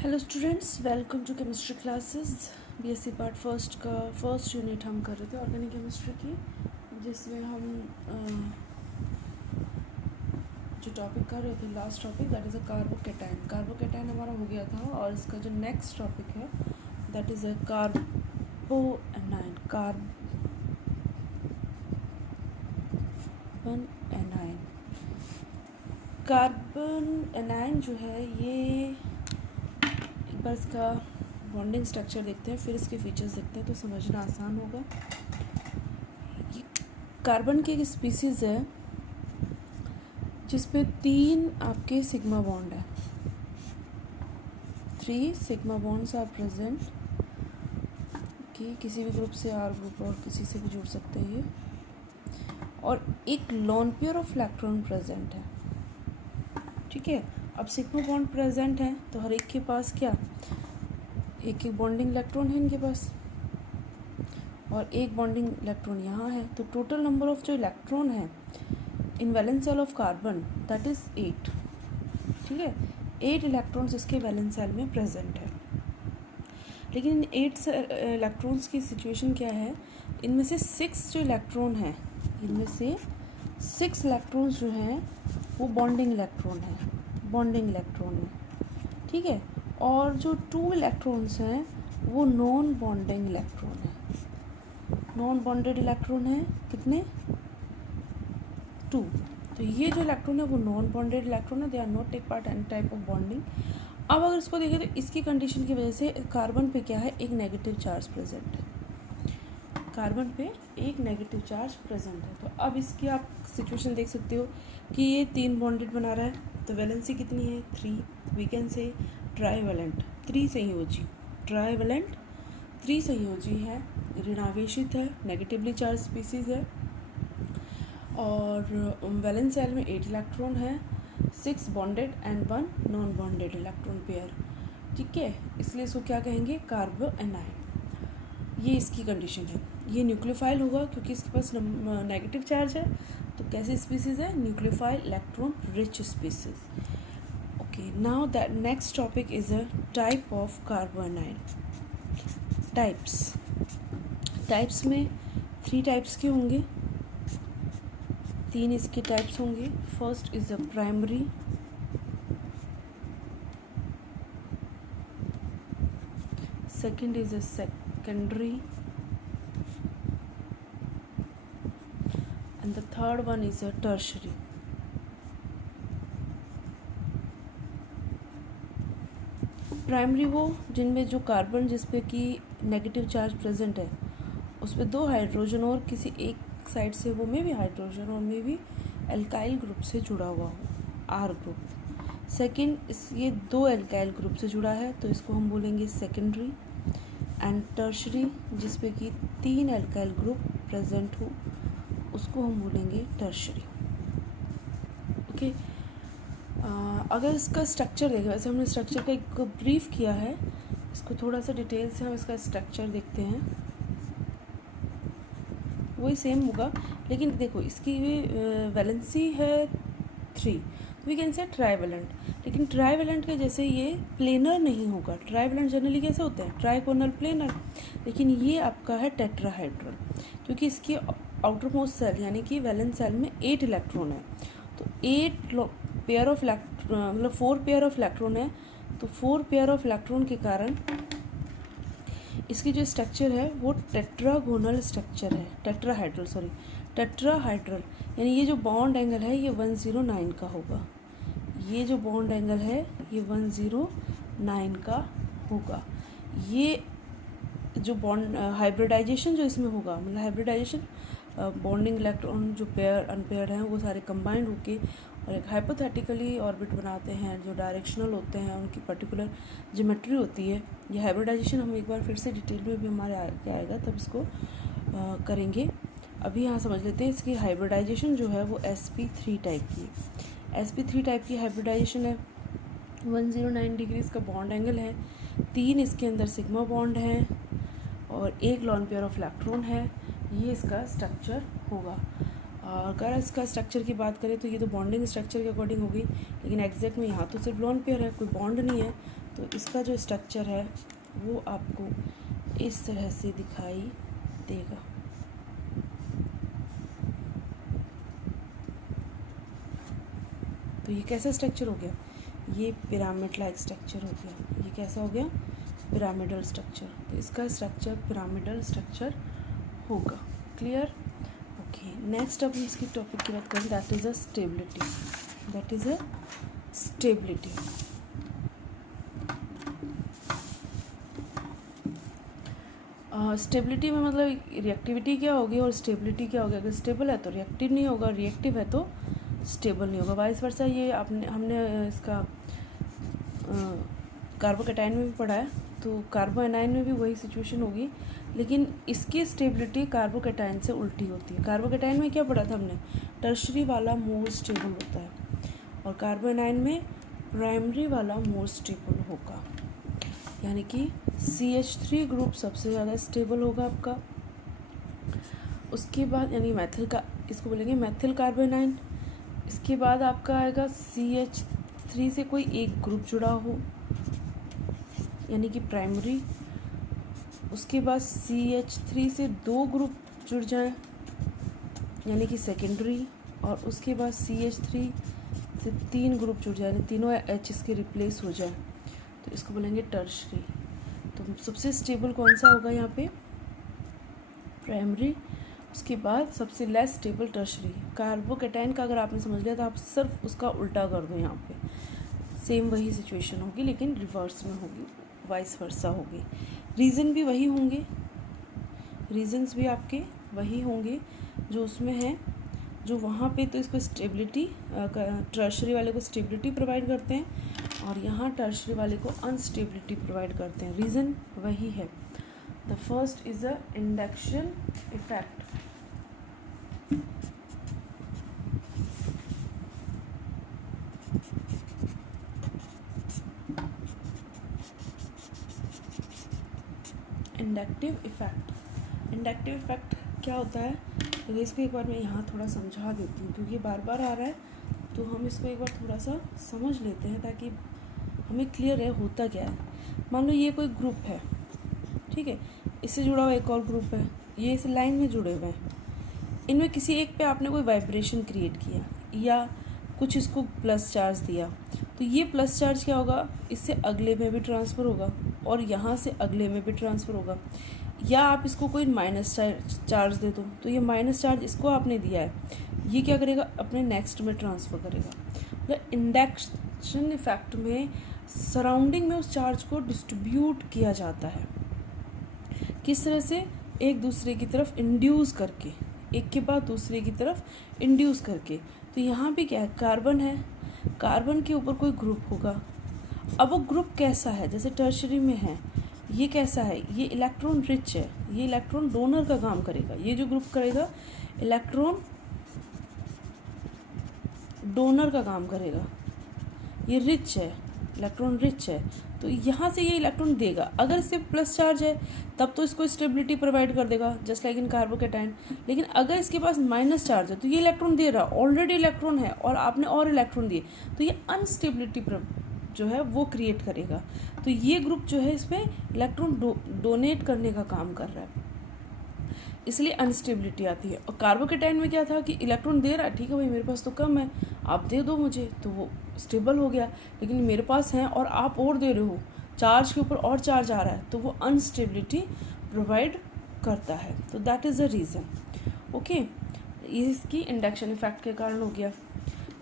Hello students, welcome to chemistry classes. BSc part first का first unit हम कर रहे थे ऑर्गेनिक केमिस्ट्री की, जिसमें हम जो टॉपिक कर रहे थे last topic that is a carbocation. Carbocation हमारा हो गया था और इसका जो नेक्स्ट टॉपिक है that is a carbanion. Carbanion जो है ये एक बार इसका बॉन्डिंग स्ट्रक्चर देखते हैं, फिर इसके फीचर्स देखते हैं तो समझना आसान होगा। ये कार्बन की एक स्पीसीज़ है जिसपे 3 आपके सिग्मा बॉन्ड है। 3 सिग्मा बॉन्ड्स आर प्रेजेंट कि किसी भी ग्रुप से आर ग्रुप और किसी से भी जुड़ सकते हैं ये, और एक lone pair of electron present है। ठीक है, अब सिग्मा बॉन्ड प्रेजेंट है तो हर एक के पास क्या एक बॉन्डिंग इलेक्ट्रॉन है इनके पास, और एक बॉन्डिंग इलेक्ट्रॉन यहाँ है। तो टोटल नंबर ऑफ जो इलेक्ट्रॉन है in valence shell of carbon that is 8। ठीक है, 8 इलेक्ट्रॉन्स इसके वैलेंस शेल में प्रेजेंट है। लेकिन इन 8 इलेक्ट्रॉन्स की सिचुएशन क्या है, इनमें से 6 जो इलेक्ट्रॉन हैं, इनमें से 6 इलेक्ट्रॉन्स जो हैं वो बॉन्डिंग इलेक्ट्रॉन है। ठीक है, और जो 2 इलेक्ट्रॉन्स हैं वो नॉन बॉन्डिंग इलेक्ट्रॉन है। नॉन बॉन्डेड इलेक्ट्रॉन है कितने, 2। तो ये जो इलेक्ट्रॉन है वो नॉन बॉन्डेड इलेक्ट्रॉन है, they are not take part any type of bonding. अब अगर इसको देखें तो इसकी कंडीशन की वजह से कार्बन पे क्या है, एक नेगेटिव चार्ज प्रेजेंट है। कार्बन पे एक नेगेटिव चार्ज प्रेजेंट है। तो अब इसकी आप सिचुएशन देख सकते हो कि ये 3 बॉन्डेड बना रहा है, तो वैलेंसी कितनी है, 3। वी कैन से ट्राईवैलेंट, 3 संयोजी, ट्राईवैलेंट 3 संयोजी है, ऋणावेशित है, नेगेटिवली चार्ज स्पीसीज है, और वैलेंस शेल में 8 इलेक्ट्रॉन है, 6 bonded and 1 non bonded electron pair. ठीक है, इसलिए इसको क्या कहेंगे, कार्बोएनाइन। ये इसकी कंडीशन है। ये न्यूक्लियोफाइल होगा क्योंकि इसके पास नेगेटिव चार्ज है। तो कैसी स्पीसीज है, nucleophile electron rich species. Okay, now that next topic is a type of carbanion. Types में 3 टाइप्स के होंगे, 3 इसके टाइप्स होंगे। First is a primary, second is a secondary, and the third one is a tertiary. Primary वो जिनमें जो carbon जिसपे कि नेगेटिव चार्ज प्रेजेंट है उस पर 2 हाइड्रोजन और किसी एक साइड से वो में भी हाइड्रोजन और में भी एल्काइल ग्रुप से जुड़ा हुआ हो, आर ग्रुप। सेकंड, ये 2 एल्काइल ग्रुप से जुड़ा है तो इसको हम बोलेंगे सेकेंडरी। एंड टर्शरी जिसपे कि 3 एल्काइल ग्रुप प्रेजेंट हो उसको हम बोलेंगे टर्शरी। ओके, अगर इसका स्ट्रक्चर देखें, वैसे हमने स्ट्रक्चर का एक ब्रीफ किया है, इसको थोड़ा सा डिटेल से हम इसका स्ट्रक्चर देखते हैं। वही सेम होगा, लेकिन देखो इसकी वैलेंसी है 3, वी कैन से ट्राईवैलेंट। लेकिन ट्राईवैलेंट के जैसे ये प्लेनर नहीं होगा। ट्राईवैलेंट जनरली कैसे होते हैं, ट्राइकोनल प्लेनर, लेकिन ये आपका है टेट्राहाइड्रल क्योंकि इसकी आउटर मोस्ट सेल यानी कि वैलेंस सेल में 8 इलेक्ट्रॉन है। तो 8 पेयर ऑफ मतलब 4 पेयर ऑफ इलेक्ट्रॉन है, तो 4 पेयर ऑफ इलेक्ट्रॉन के कारण इसकी जो स्ट्रक्चर है वो टेट्रागोनल स्ट्रक्चर है, टेट्राहाइड्रल। यानी ये जो बॉन्ड एंगल है ये 109 का होगा। ये जो बॉन्ड एंगल है ये 109 का होगा। ये जो बॉन्ड हाइब्रिडाइजेशन जो इसमें होगा, मतलब हाइब्रिडाइजेशन बॉन्डिंग इलेक्ट्रॉन जो पेयर अनपेयर्ड हैं वो सारे कंबाइंड होके और एक हाइपोथेटिकली ऑर्बिट बनाते हैं जो डायरेक्शनल होते हैं, उनकी पर्टिकुलर ज्योमेट्री होती है। ये हाइब्रिडाइजेशन हम एक बार फिर से डिटेल में भी हमारे आगे आएगा तब इसको करेंगे। अभी यहाँ समझ लेते हैं इसकी हाइब्रिडाइजेशन जो है वो sp3 टाइप की है। sp3 टाइप की हाइब्रिडाइजेशन है, 109 डिग्री इसका बॉन्ड एंगल है, 3 इसके अंदर सिग्मा बॉन्ड हैं और 1 लॉन पेयर ऑफ इलेक्ट्रॉन है। ये इसका स्ट्रक्चर होगा। अगर इसका स्ट्रक्चर की बात करें तो ये तो बॉन्डिंग स्ट्रक्चर के अकॉर्डिंग होगी, लेकिन एग्जैक्ट में यहाँ तो सिर्फ लॉन पेयर है, कोई बॉन्ड नहीं है, तो इसका जो स्ट्रक्चर है वो आपको इस तरह से दिखाई देगा। तो ये कैसा स्ट्रक्चर हो गया, ये पिरामिड लाइक स्ट्रक्चर हो गया। ये कैसा हो गया, पिरामिडल स्ट्रक्चर। तो इसका स्ट्रक्चर पिरामिडल स्ट्रक्चर होगा। क्लियर? ओके, नेक्स्ट अब इसकी टॉपिक की बात करें, that is a stability. That is a stability. Stability में मतलब रिएक्टिविटी क्या होगी और स्टेबिलिटी क्या होगी। अगर स्टेबल है तो रिएक्टिव नहीं होगा, रिएक्टिव है तो स्टेबल नहीं होगा, वाइस वर्सा। ये हमने इसका कार्बोकैटायन में भी पढ़ा है, तो कार्बोएनायन में भी वही सिचुएशन होगी, लेकिन इसकी स्टेबिलिटी कार्बोकैटायन से उल्टी होती है। कार्बोकैटायन में क्या पढ़ा था हमने, टर्शरी वाला मोर स्टेबल होता है, और कार्बोएनायन में प्राइमरी वाला मोर स्टेबल होगा। यानी कि CH3 ग्रुप सबसे ज़्यादा स्टेबल होगा आपका। उसके बाद यानी मैथिल का, इसको बोलेंगे मैथिल कार्बोनाइन। इसके बाद आपका आएगा CH3 से कोई एक ग्रुप जुड़ा हो, यानी कि प्राइमरी। उसके बाद CH3 से 2 ग्रुप जुड़ जाएं, यानी कि सेकेंडरी। और उसके बाद CH3 से 3 ग्रुप जुड़ जाए, यानी तीनों H इसके रिप्लेस हो जाए, तो इसको बोलेंगे टर्शरी। तो सबसे स्टेबल कौन सा होगा यहाँ पे, प्राइमरी। उसके बाद सबसे लेस स्टेबल टर्शरी। कार्बोकैटायन का अगर आपने समझ लिया तो आप सिर्फ उसका उल्टा कर दो, यहाँ पे सेम वही सिचुएशन होगी लेकिन रिवर्स में होगी, वाइस वर्सा होगी। रीज़न भी वही होंगे, रीजन्स भी आपके वही होंगे जो उसमें है, जो वहाँ पे तो इसको स्टेबिलिटी, टर्शरी वाले को स्टेबिलिटी प्रोवाइड करते हैं और यहाँ टर्शरी वाले को अनस्टेबिलिटी प्रोवाइड करते हैं। रीज़न वही है। The first is a induction effect. Inductive effect. Inductive effect क्या होता है, तो इसको एक बार मैं यहाँ थोड़ा समझा देती हूँ, क्योंकि बार बार आ रहा है, तो हम इसको एक बार थोड़ा सा समझ लेते हैं ताकि हमें क्लियर है होता क्या है। मान लो ये कोई ग्रुप है, ठीक है, इससे जुड़ा हुआ एक और ग्रुप है, ये इस लाइन में जुड़े हुए हैं। इनमें किसी एक पे आपने कोई वाइब्रेशन क्रिएट किया या कुछ इसको प्लस चार्ज दिया, तो ये प्लस चार्ज क्या होगा, इससे अगले में भी ट्रांसफ़र होगा और यहाँ से अगले में भी ट्रांसफ़र होगा। या आप इसको कोई माइनस चार्ज दे दो, तो ये माइनस चार्ज इसको आपने दिया है, ये क्या करेगा, अपने नेक्स्ट में ट्रांसफ़र करेगा। मतलब इंडक्शन इफेक्ट में सराउंडिंग में उस चार्ज को डिस्ट्रीब्यूट किया जाता है। किस तरह से, एक दूसरे की तरफ इंड्यूस करके, एक के बाद दूसरे की तरफ इंड्यूस करके। तो यहाँ पे क्या है, कार्बन है, कार्बन के ऊपर कोई ग्रुप होगा। अब वो ग्रुप कैसा है, जैसे टर्शरी में है, ये कैसा है, ये इलेक्ट्रॉन रिच है, ये इलेक्ट्रॉन डोनर का काम करेगा। ये जो ग्रुप करेगा इलेक्ट्रॉन डोनर का काम करेगा, ये रिच है, इलेक्ट्रॉन रिच है, तो यहाँ से ये इलेक्ट्रॉन देगा। अगर इससे प्लस चार्ज है तब तो इसको स्टेबिलिटी प्रोवाइड कर देगा, जस्ट लाइक इन कार्बोकैटायन। लेकिन अगर इसके पास माइनस चार्ज है तो ये इलेक्ट्रॉन दे रहा, ऑलरेडी इलेक्ट्रॉन है और आपने और इलेक्ट्रॉन दिए, तो ये अनस्टेबिलिटी जो है वो क्रिएट करेगा। तो ये ग्रुप जो है इसमें इलेक्ट्रॉन डोनेट करने का काम कर रहा है, इसलिए अनस्टेबिलिटी आती है। और कार्बोकैटायन में क्या था कि इलेक्ट्रॉन दे रहा है, ठीक है भाई मेरे पास तो कम है, आप दे दो मुझे, तो वो स्टेबल हो गया। लेकिन मेरे पास है और आप और दे रहे हो, चार्ज के ऊपर और चार्ज आ रहा है, तो वो अनस्टेबिलिटी प्रोवाइड करता है। तो that is the reason. Okay, ये इसकी इंडक्शन इफेक्ट के कारण हो गया,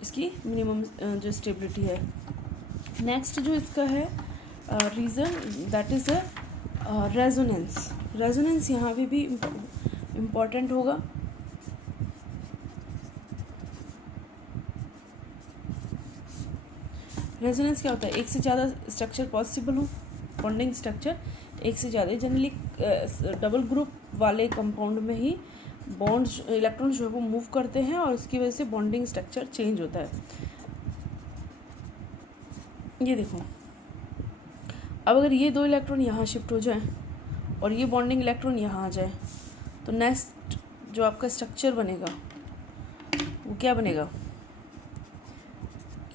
इसकी मिनिमम जो स्टेबिलिटी है। नेक्स्ट जो इसका है reason, that is a resonance. Resonance यहाँ पे भी इम्पॉर्टेंट होगा। रेजोनेंस क्या होता है, एक से ज़्यादा स्ट्रक्चर पॉसिबल हो, बॉन्डिंग स्ट्रक्चर एक से ज़्यादा। जनरली डबल ग्रुप वाले कंपाउंड में ही बॉन्ड्स, इलेक्ट्रॉन जो है वो मूव करते हैं और उसकी वजह से बॉन्डिंग स्ट्रक्चर चेंज होता है। ये देखो, अब अगर ये 2 इलेक्ट्रॉन यहाँ शिफ्ट हो जाए और ये बॉन्डिंग इलेक्ट्रॉन यहाँ आ जाए, तो नेक्स्ट जो आपका स्ट्रक्चर बनेगा वो क्या बनेगा,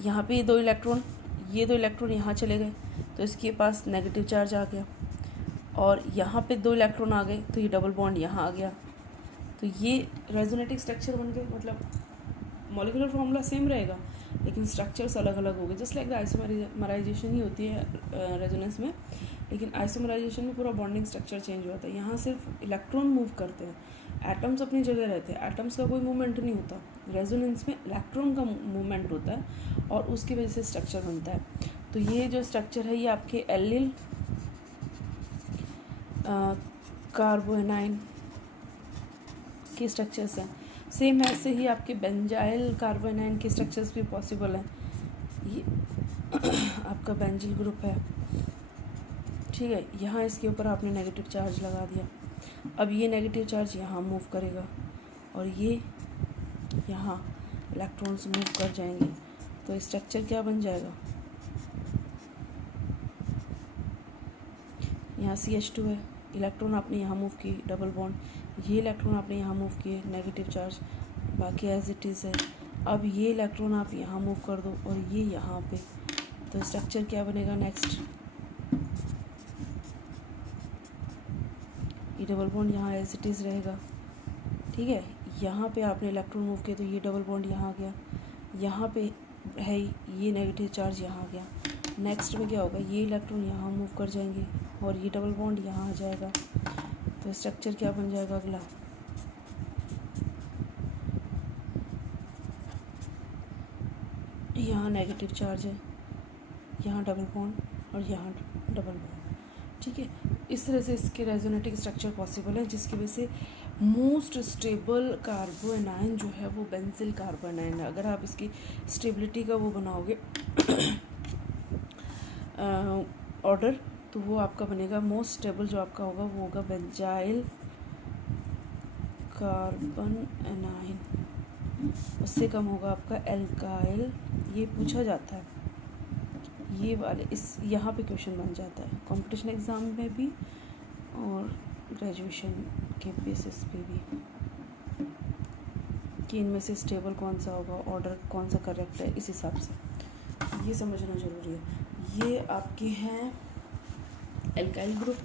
यहाँ पे ये 2 इलेक्ट्रॉन यहाँ चले गए, तो इसके पास नेगेटिव चार्ज आ गया, और यहाँ पे 2 इलेक्ट्रॉन आ गए तो ये डबल बॉन्ड यहाँ आ गया, तो ये रेजोनेटिंग स्ट्रक्चर बन गए। मतलब मॉलिक्यूलर फॉर्मूला सेम रहेगा लेकिन स्ट्रक्चर्स अलग अलग हो गए। जस्ट लाइक द आइसोमराइजेशन ही होती है रेजोनेंस में, लेकिन आइसोमराइजेशन में पूरा बॉन्डिंग स्ट्रक्चर चेंज होता है। यहाँ सिर्फ इलेक्ट्रॉन मूव करते हैं, एटम्स अपनी जगह रहते हैं, एटम्स का कोई मूवमेंट नहीं होता। रेजोनेंस में इलेक्ट्रॉन का मूवमेंट होता है और उसकी वजह से स्ट्रक्चर बनता है। तो ये जो स्ट्रक्चर है ये आपके एलिल कार्बोनाइन के स्ट्रक्चर्स हैं। सेम ऐसे ही आपके बेंजाइल कार्बोनाइन के स्ट्रक्चर्स भी पॉसिबल हैं। ये आपका बेंजिल ग्रुप है, ठीक है। यहाँ इसके ऊपर आपने नेगेटिव चार्ज लगा दिया, अब ये नेगेटिव चार्ज यहाँ मूव करेगा और ये यहाँ इलेक्ट्रॉन्स मूव कर जाएंगे, तो स्ट्रक्चर क्या बन जाएगा, यहाँ CH2 है, इलेक्ट्रॉन आपने यहाँ मूव की डबल बॉन्ड, ये इलेक्ट्रॉन आपने यहाँ मूव किए नेगेटिव चार्ज, बाकी एज इट इज़ है। अब ये इलेक्ट्रॉन आप यहाँ मूव कर दो और ये यहाँ पे, तो स्ट्रक्चर क्या बनेगा नेक्स्ट, ये डबल बॉन्ड यहाँ एज इट इज़ रहेगा, ठीक है। यहाँ पे आपने इलेक्ट्रॉन मूव किया तो ये डबल बॉन्ड यहाँ आ गया, यहाँ पे है ये नेगेटिव चार्ज यहाँ आ गया। नेक्स्ट में क्या होगा, ये इलेक्ट्रॉन यहाँ मूव कर जाएंगे और ये डबल बॉन्ड यहाँ आ जाएगा, तो स्ट्रक्चर क्या बन जाएगा अगला, यहाँ नेगेटिव चार्ज है, यहाँ डबल बॉन्ड और यहाँ डबल बॉन्ड, ठीक है। इस तरह से इसके रेजोनेटिंग स्ट्रक्चर पॉसिबल है, जिसकी वजह से मोस्ट स्टेबल कार्बोनाइन जो है वो बेंजिल कार्बोनाइन है। अगर आप इसकी स्टेबिलिटी का वो बनाओगे ऑर्डर, तो वो आपका बनेगा मोस्ट स्टेबल जो आपका होगा वो होगा बेंजाइल कार्बन एनाइन, उससे कम होगा आपका एल्काइल। ये पूछा जाता है, ये वाले इस यहाँ पे क्वेश्चन बन जाता है कंपटीशन एग्ज़ाम में भी और ग्रेजुएशन के बेसिस पे भी, कि इनमें से स्टेबल कौन सा होगा, ऑर्डर कौन सा करेक्ट है, इस हिसाब से ये समझना ज़रूरी है। ये आपके हैं एल्काइल ग्रुप,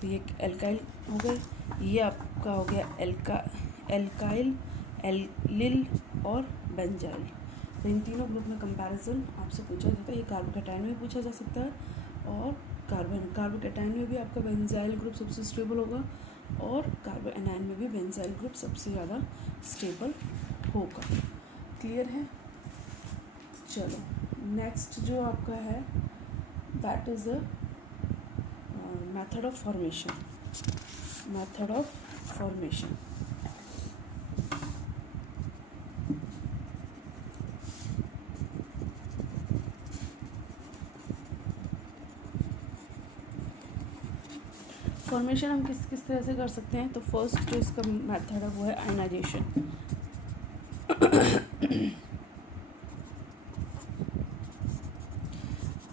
तो ये एल्काइल हो गए, ये आपका हो गया एल्काइल, एलिल और बेंजाइल। तो इन तीनों ग्रुप में कंपैरिजन आपसे पूछा जाता है। ये कार्बोकैटायन में पूछा जा सकता है और कार्बोकैटायन में भी आपका बेंजाइल ग्रुप सबसे स्टेबल होगा और कार्बोएनाइन में भी बेंजाइल ग्रुप सबसे ज़्यादा स्टेबल होगा। क्लियर है? चलो नेक्स्ट जो आपका है that is a method of formation. Method of formation, formation हम किस किस तरह से कर सकते हैं। तो फर्स्ट जो इसका मेथड है वो है आयनाइजेशन।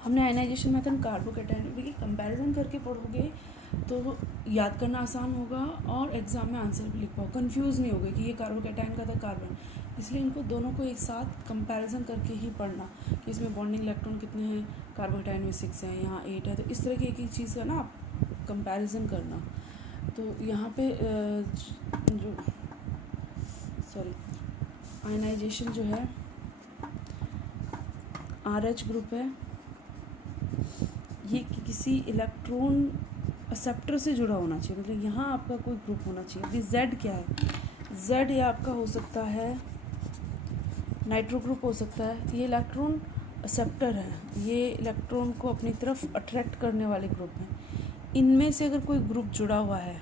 हमने आयनाइजेशन मेथड कार्बोकैटायन की कंपैरिजन करके पढ़ोगे तो याद करना आसान होगा और एग्जाम में आंसर भी लिख पाओ, कंफ्यूज नहीं होगा कि ये कार्बोकैटायन का था कार्बन। इसलिए इनको दोनों को एक साथ कंपैरिजन करके ही पढ़ना कि इसमें बॉन्डिंग इलेक्ट्रॉन कितने हैं, कार्बोकैटायन में 6 हैं, यहाँ 8 है। तो इस तरह की एक ही चीज़ का ना आप कंपैरिजन करना। तो यहाँ पे जो आयनाइजेशन जो है RH ग्रुप है, ये किसी इलेक्ट्रॉन एक्सेप्टर से जुड़ा होना चाहिए, मतलब यहाँ आपका कोई ग्रुप होना चाहिए। अभी Z क्या है, Z ये आपका हो सकता है नाइट्रो ग्रुप हो सकता है। ये इलेक्ट्रॉन एक्सेप्टर है, ये इलेक्ट्रॉन को अपनी तरफ अट्रैक्ट करने वाले ग्रुप हैं। इनमें से अगर कोई ग्रुप जुड़ा हुआ है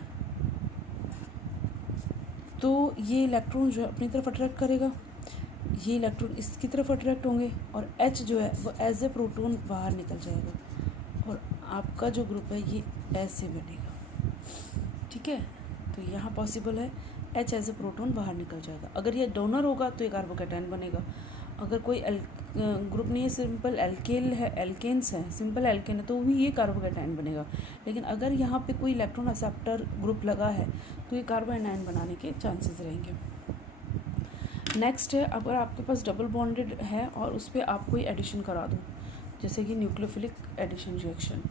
तो ये इलेक्ट्रॉन जो है अपनी तरफ अट्रैक्ट करेगा, ये इलेक्ट्रॉन इसकी तरफ अट्रैक्ट होंगे और H जो है वो एज ए प्रोटॉन बाहर निकल जाएगा और आपका जो ग्रुप है ये ऐसे बनेगा, ठीक है। तो यहाँ पॉसिबल है H एज ए प्रोटॉन बाहर निकल जाएगा। अगर ये डोनर होगा तो ये कार्बोकैटायन बनेगा। अगर कोई ग्रुप नहीं है, सिंपल एल्केल है, एल्केन्स है, सिंपल एल्केन है, तो भी ये कार्बोकैटायन बनेगा। लेकिन अगर यहाँ पे कोई इलेक्ट्रॉन एक्सेप्टर ग्रुप लगा है तो ये कार्बोएनाइन बनाने के चांसेस रहेंगे। नेक्स्ट है, अगर आपके पास डबल बॉन्डेड है और उस पर आप कोई एडिशन करा दो जैसे कि न्यूक्लियोफिलिक एडिशन रिएक्शन।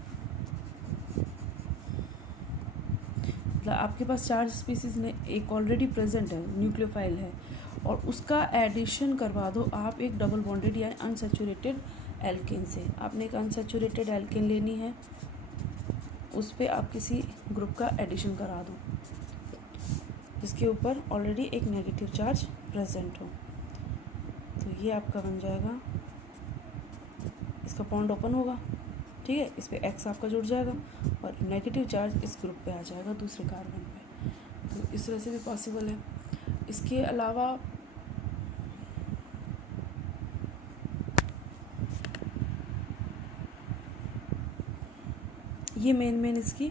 मतलब आपके पास चार्ज स्पीसीज ने एक ऑलरेडी प्रेजेंट है, न्यूक्लियोफाइल है, और उसका एडिशन करवा दो आप एक डबल बॉन्डेड या अनसैचुरेटेड एल्केन से। आपने एक अनसैचुरेटेड एल्केन लेनी है, उस पर आप किसी ग्रुप का एडिशन करा दो जिसके ऊपर ऑलरेडी एक नेगेटिव चार्ज प्रेजेंट हो, तो ये आपका बन जाएगा, इसका बॉन्ड ओपन होगा, ठीक है, इस पे एक्स आपका जुड़ जाएगा और नेगेटिव चार्ज इस ग्रुप पे आ जाएगा दूसरे कार्बन पे। तो इस तरह से भी पॉसिबल है। इसके अलावा ये मेन इसकी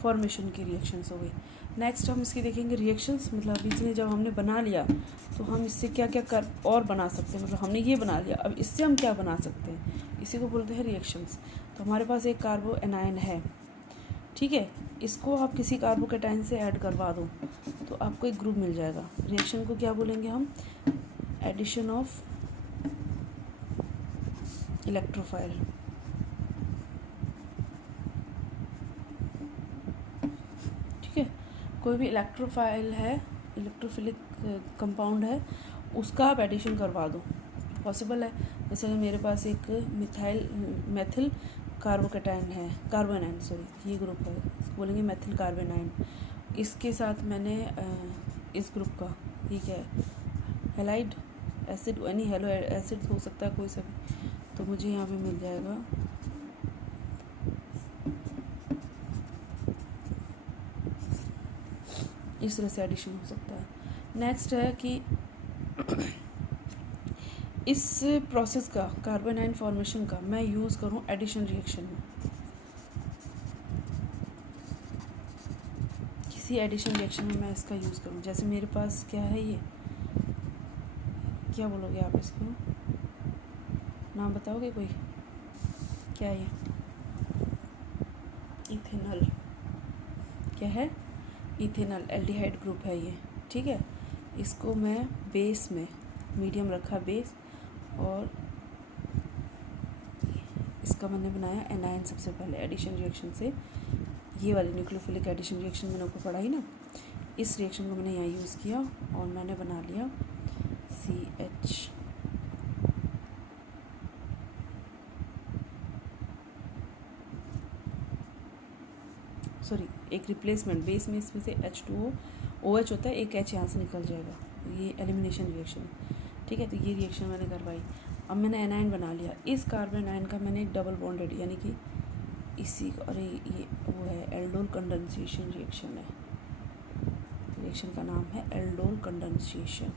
फॉर्मेशन की रिएक्शंस हो गई। नेक्स्ट हम इसकी देखेंगे रिएक्शंस, मतलब बीच में जब हमने बना लिया तो हम इससे क्या क्या कर और बना सकते हैं, मतलब हमने ये बना लिया, अब इससे हम क्या बना सकते हैं, इसी को बोलते हैं रिएक्शंस। तो हमारे पास एक कार्बो एनायन है, ठीक है, इसको आप किसी कार्बोकैटायन से ऐड करवा दो तो आपको एक ग्रुप मिल जाएगा। रिएक्शन को क्या बोलेंगे हम, एडिशन ऑफ इलेक्ट्रोफाइल। ठीक है, कोई भी इलेक्ट्रोफाइल है, इलेक्ट्रोफिलिक कंपाउंड है, उसका आप एडिशन करवा दो, पॉसिबल है। जैसे मेरे पास एक मेथिल कार्बोकैटायन है, कार्बोनाइन, सॉरी ये ग्रुप है, इसको बोलेंगे मेथिल कार्बोनाइन। इसके साथ मैंने इस ग्रुप का, ठीक है, halide acid, any hello acid हो सकता है कोई सा भी, तो मुझे यहाँ पे मिल जाएगा इस तरह से एडिशन हो सकता है। नेक्स्ट है कि इस प्रोसेस का, कार्बोनाइन फॉर्मेशन का, मैं यूज़ करूँ एडिशन रिएक्शन में, किसी एडिशन रिएक्शन में मैं इसका यूज़ करूँ। जैसे मेरे पास क्या है, ये क्या बोलोगे आप, इसको नाम बताओगे कोई, क्या है ये, इथेनॉल, क्या है, इथेनॉल एल्डिहाइड ग्रुप है ये, ठीक है। इसको मैं बेस में मीडियम रखा बेस, और इसका मैंने बनाया एनायन सबसे पहले एडिशन रिएक्शन से। ये वाली न्यूक्लियोफिलिक एडिशन रिएक्शन मैंने ऊपर पढ़ा ही ना, इस रिएक्शन को मैंने यहाँ यूज़ किया और मैंने बना लिया CH, सॉरी एक रिप्लेसमेंट, बेस में इसमें से H2O OH होता है, एक H यहाँ से निकल जाएगा, ये एलिमिनेशन रिएक्शन है, ठीक है। तो ये रिएक्शन मैंने करवाई। अब मैंने एनायन बना लिया, इस कार्बन आयन का मैंने एक डबल बॉन्डेड, यानी कि इसी, अरे ये वो है एल्डोल कंडेंसेशन रिएक्शन है, रिएक्शन का नाम है एल्डोल कंडेंसेशन,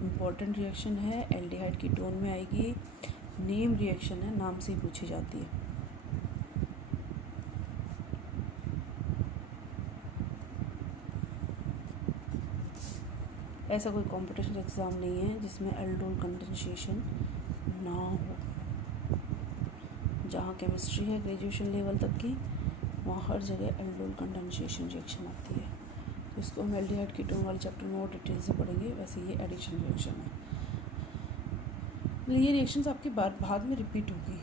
इम्पॉर्टेंट रिएक्शन है, एल्डिहाइड कीटोन में आएगी, नेम रिएक्शन है, नाम से ही पूछी जाती है। ऐसा कोई कंपटीशन एग्ज़ाम नहीं है जिसमें एल्डोल कंडेंसेशन ना हो। जहाँ केमिस्ट्री है ग्रेजुएशन लेवल तक की, वहाँ हर जगह एल्डोल कंडेंसेशन रिएक्शन आती है। तो इसको हम एल्डिहाइड कीटोन वाले चैप्टर में और डिटेल से पढ़ेंगे। वैसे ये एडिशन रिएक्शन है, ये रिएक्शंस आपके बाद में रिपीट होगी।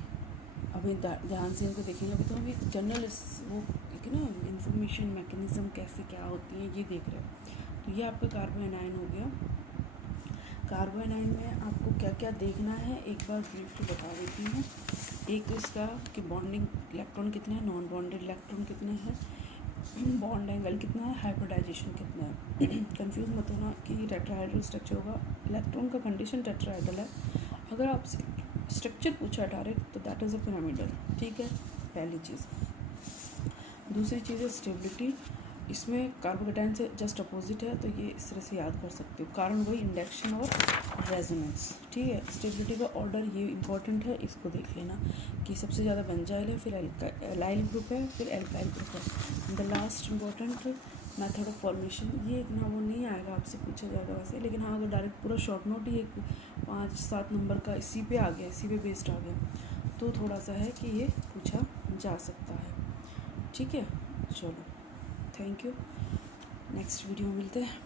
अभी ध्यान से इनको देखेंगे। अभी तो हम एक जनरल वो एक ना इंफॉर्मेशन मैकेनिज्म कैसे क्या होती है ये देख रहे हैं। तो ये आपका कार्बोनाइन हो गया। कार्बोनाइन में आपको क्या क्या देखना है एक बार ब्रीफली बता देती हूँ। एक तो इसका कि बॉन्डिंग इलेक्ट्रॉन कितने हैं, नॉन बॉन्डेड इलेक्ट्रॉन कितने हैं, बॉन्ड एंगल कितना है, हाइब्रिडाइजेशन कितना है। कंफ्यूज मत होना कि टेट्राहेड्रल स्ट्रक्चर होगा, इलेक्ट्रॉन का कंडीशन टेट्राहेड्रल है। अगर आपसे स्ट्रक्चर पूछा डायरेक्ट तो दैट इज़ अ पिरामिडल, ठीक है, पहली चीज़। दूसरी चीज़ है स्टेबिलिटी, इसमें कार्बोकैटायन से जस्ट अपोजिट है, तो ये इस तरह से याद कर सकते हो। कारण वही इंडक्शन और रेजोनेंस, ठीक है। स्टेबिलिटी का ऑर्डर ये इंपॉर्टेंट है, इसको देख लेना कि सबसे ज़्यादा बेंजाइल है, फिर एलाइल ग्रुप है, फिर एल्काइल ग्रुप है। The last important method of formation, ये इतना वो नहीं आएगा, आपसे पूछा जाएगा वैसे, लेकिन हाँ अगर डायरेक्ट पूरा शॉर्ट नोट ही एक 5-7 नंबर का इसी पे आ गया, इसी पे बेस्ड आ गया, तो थोड़ा सा है कि ये पूछा जा सकता है, ठीक है। चलो, थैंक यू, नेक्स्ट वीडियो में मिलते हैं।